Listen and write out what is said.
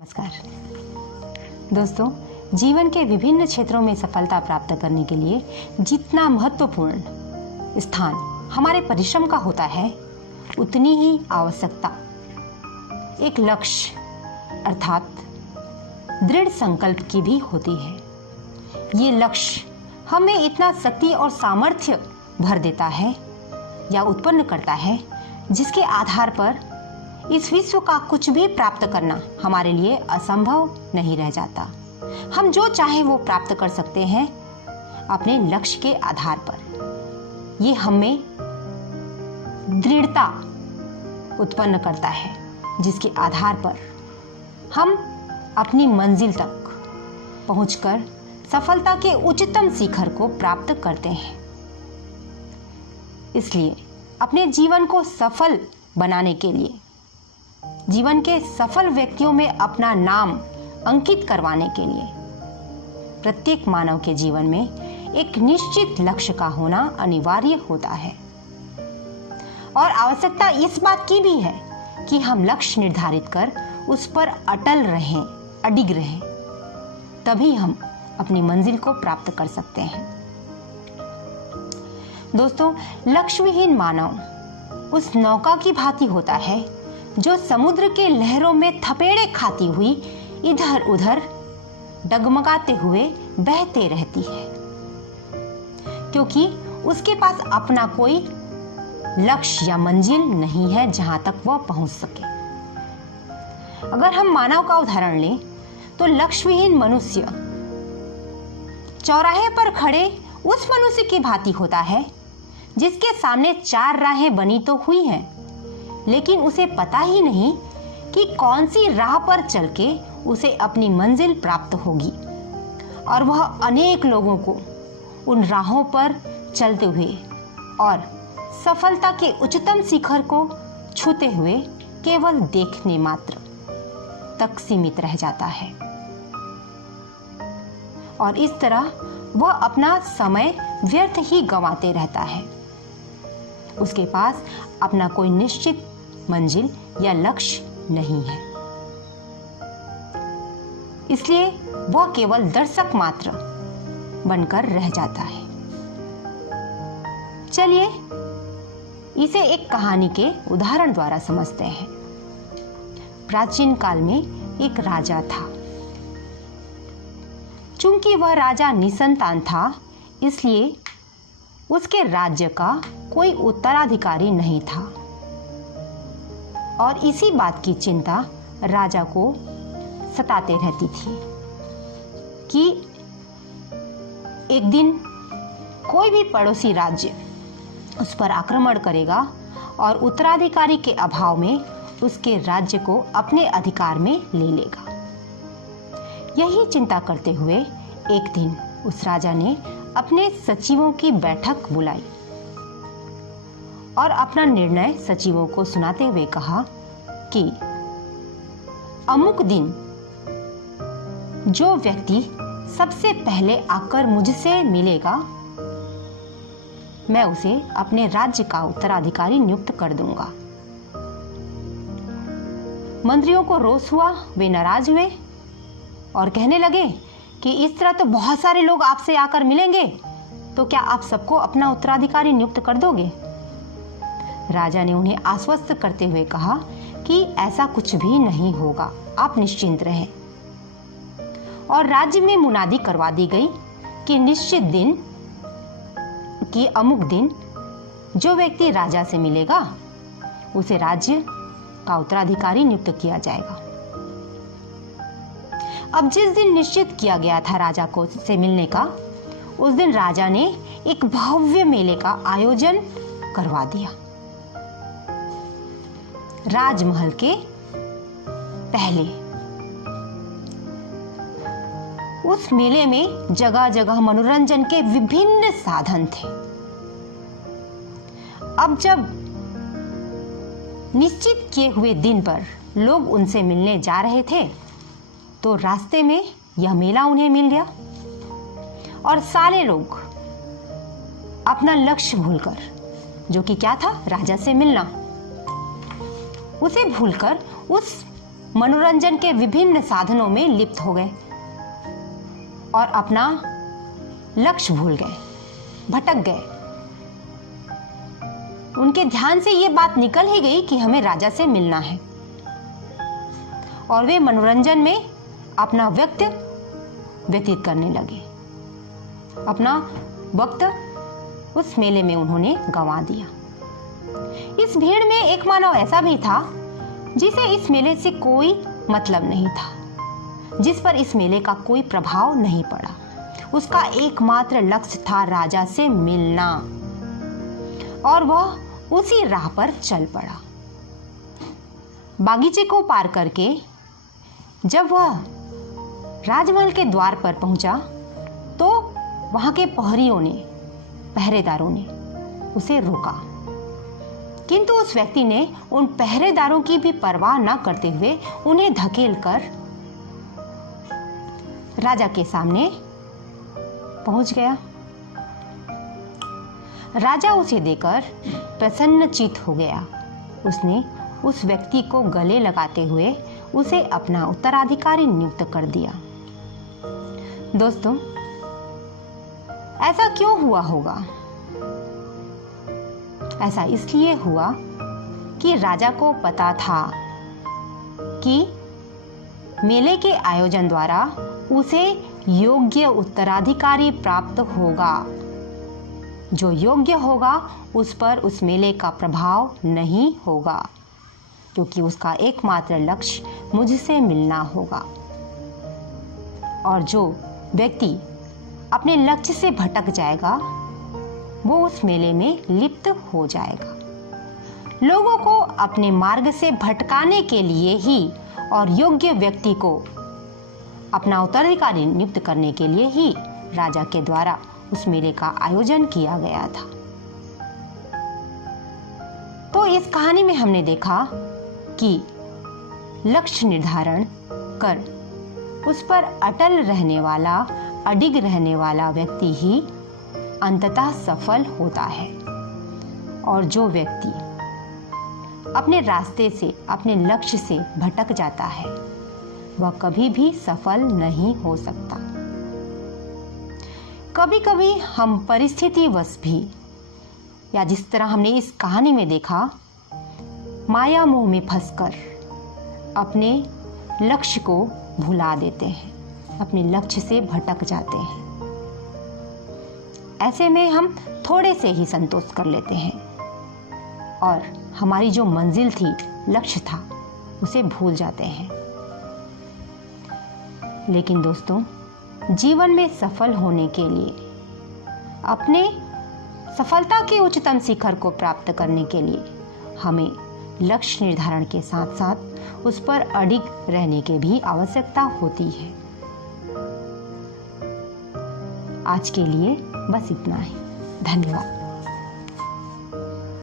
नमस्कार दोस्तों, जीवन के विभिन्न क्षेत्रों में सफलता प्राप्त करने के लिए जितना महत्वपूर्ण स्थान हमारे परिश्रम का होता है, उतनी ही आवश्यकता एक लक्ष्य अर्थात दृढ़ संकल्प की भी होती है। ये लक्ष्य हमें इतना शक्ति और सामर्थ्य भर देता है या उत्पन्न करता है, जिसके आधार पर इस विश्व का कुछ भी प्राप्त करना हमारे लिए असंभव नहीं रह जाता। हम जो चाहें वो प्राप्त कर सकते हैं अपने लक्ष्य के आधार पर। ये हमें दृढ़ता उत्पन्न करता है, जिसके आधार पर हम अपनी मंजिल तक पहुंचकर सफलता के उच्चतम शिखर को प्राप्त करते हैं। इसलिए अपने जीवन को सफल बनाने के लिए, जीवन के सफल व्यक्तियों में अपना नाम अंकित करवाने के लिए प्रत्येक मानव के जीवन में एक निश्चित लक्ष्य का होना अनिवार्य होता है। और आवश्यकता इस बात की भी है कि हम लक्ष्य निर्धारित कर उस पर अटल रहें, अडिग रहें, तभी हम अपनी मंजिल को प्राप्त कर सकते हैं। दोस्तों, लक्ष्य विहीन मानव उस नौका की भांति होता है जो समुद्र के लहरों में थपेड़े खाती हुई इधर उधर डगमगाते हुए बहते रहती है, क्योंकि उसके पास अपना कोई लक्ष्य या मंजिल नहीं है जहां तक वह पहुंच सके। अगर हम मानव का उदाहरण लें तो लक्ष्यविहीन मनुष्य चौराहे पर खड़े उस मनुष्य की भांति होता है जिसके सामने 4 राहें बनी तो हुई हैं, लेकिन उसे पता ही नहीं कि कौन सी राह पर चल के उसे अपनी मंजिल प्राप्त होगी। और वह अनेक लोगों को उन राहों पर चलते हुए और सफलता के उच्चतम शिखर को छूते हुए केवल देखने मात्र तक सीमित रह जाता है। और इस तरह वह अपना समय व्यर्थ ही गंवाते रहता है। उसके पास अपना कोई निश्चित मंजिल या लक्ष्य नहीं है, इसलिए वह केवल दर्शक मात्र बनकर रह जाता है। चलिए इसे एक कहानी के उदाहरण द्वारा समझते हैं। प्राचीन काल में एक राजा था। चूंकि वह राजा निसंतान था, इसलिए उसके राज्य का कोई उत्तराधिकारी नहीं था। और इसी बात की चिंता राजा को सताते रहती थी कि एक दिन कोई भी पड़ोसी राज्य उस पर आक्रमण करेगा और उत्तराधिकारी के अभाव में उसके राज्य को अपने अधिकार में ले लेगा। यही चिंता करते हुए एक दिन उस राजा ने अपने सचिवों की बैठक बुलाई और अपना निर्णय सचिवों को सुनाते हुए कहा कि अमुक दिन जो व्यक्ति सबसे पहले आकर मुझसे मिलेगा, मैं उसे अपने राज्य का उत्तराधिकारी नियुक्त कर दूंगा। मंत्रियों को रोष हुआ, वे नाराज हुए और कहने लगे कि इस तरह तो बहुत सारे लोग आपसे आकर मिलेंगे, तो क्या आप सबको अपना उत्तराधिकारी नियुक्त कर दोगे? राजा ने उन्हें आश्वस्त करते हुए कहा कि ऐसा कुछ भी नहीं होगा, आप निश्चिंत रहें। और राज्य में मुनादी करवा दी गई कि निश्चित दिन कि अमुक दिन जो व्यक्ति राजा से मिलेगा उसे राज्य का उत्तराधिकारी नियुक्त किया जाएगा। अब जिस दिन निश्चित किया गया था राजा को से मिलने का, उस दिन राजा ने एक भव्य मेले का आयोजन करवा दिया। राजमहल के पहले उस मेले में जगह जगह मनोरंजन के विभिन्न साधन थे। अब जब निश्चित किए हुए दिन पर लोग उनसे मिलने जा रहे थे, तो रास्ते में यह मेला उन्हें मिल गया और सारे लोग अपना लक्ष्य भूलकर, जो कि क्या था, राजा से मिलना, उसे भूलकर उस मनोरंजन के विभिन्न साधनों में लिप्त हो गए और अपना लक्ष्य भूल गए, भटक गए। उनके ध्यान से ये बात निकल ही गई कि हमें राजा से मिलना है और वे मनोरंजन में अपना वक्त व्यतीत करने लगे। अपना वक्त उस मेले में उन्होंने गंवा दिया। इस भीड़ में एक मानव ऐसा भी था जिसे इस मेले से कोई मतलब नहीं था, जिस पर इस मेले का कोई प्रभाव नहीं पड़ा। उसका एकमात्र लक्ष्य था राजा से मिलना और वह उसी राह पर चल पड़ा। बागीचे को पार करके जब वह राजमहल के द्वार पर पहुंचा तो वहां के पहरेदारों ने उसे रोका, किंतु उस व्यक्ति ने उन पहरेदारों की भी परवाह न करते हुए उन्हें धकेलकर राजा के सामने पहुंच गया। राजा उसे देखकर प्रसन्नचित्त हो गया। उसने उस व्यक्ति को गले लगाते हुए उसे अपना उत्तराधिकारी नियुक्त कर दिया। दोस्तों, ऐसा क्यों हुआ होगा? ऐसा इसलिए हुआ कि राजा को पता था कि मेले के आयोजन द्वारा उसे योग्य उत्तराधिकारी प्राप्त होगा। जो योग्य होगा उस पर उस मेले का प्रभाव नहीं होगा, क्योंकि उसका एकमात्र लक्ष्य मुझसे मिलना होगा। और जो व्यक्ति अपने लक्ष्य से भटक जाएगा वो उस मेले में लिप्त हो जाएगा। लोगों को अपने मार्ग से भटकाने के लिए ही और योग्य व्यक्ति को अपना उत्तराधिकारी नियुक्त करने के लिए ही राजा के द्वारा उस मेले का आयोजन किया गया था। तो इस कहानी में हमने देखा कि लक्ष्य निर्धारण कर उस पर अटल रहने वाला, अडिग रहने वाला व्यक्ति ही अंततः सफल होता है। और जो व्यक्ति अपने रास्ते से, अपने लक्ष्य से भटक जाता है वह कभी भी सफल नहीं हो सकता। कभी कभी हम परिस्थितिवश भी, या जिस तरह हमने इस कहानी में देखा, माया मोह में फंसकर अपने लक्ष्य को भुला देते हैं, अपने लक्ष्य से भटक जाते हैं। ऐसे में हम थोड़े से ही संतोष कर लेते हैं और हमारी जो मंजिल थी, लक्ष्य था, उसे भूल जाते हैं। लेकिन दोस्तों, जीवन में सफल होने के लिए, अपने सफलता के उच्चतम शिखर को प्राप्त करने के लिए हमें लक्ष्य निर्धारण के साथ साथ उस पर अडिग रहने की भी आवश्यकता होती है। आज के लिए बस इतना ही। धन्यवाद।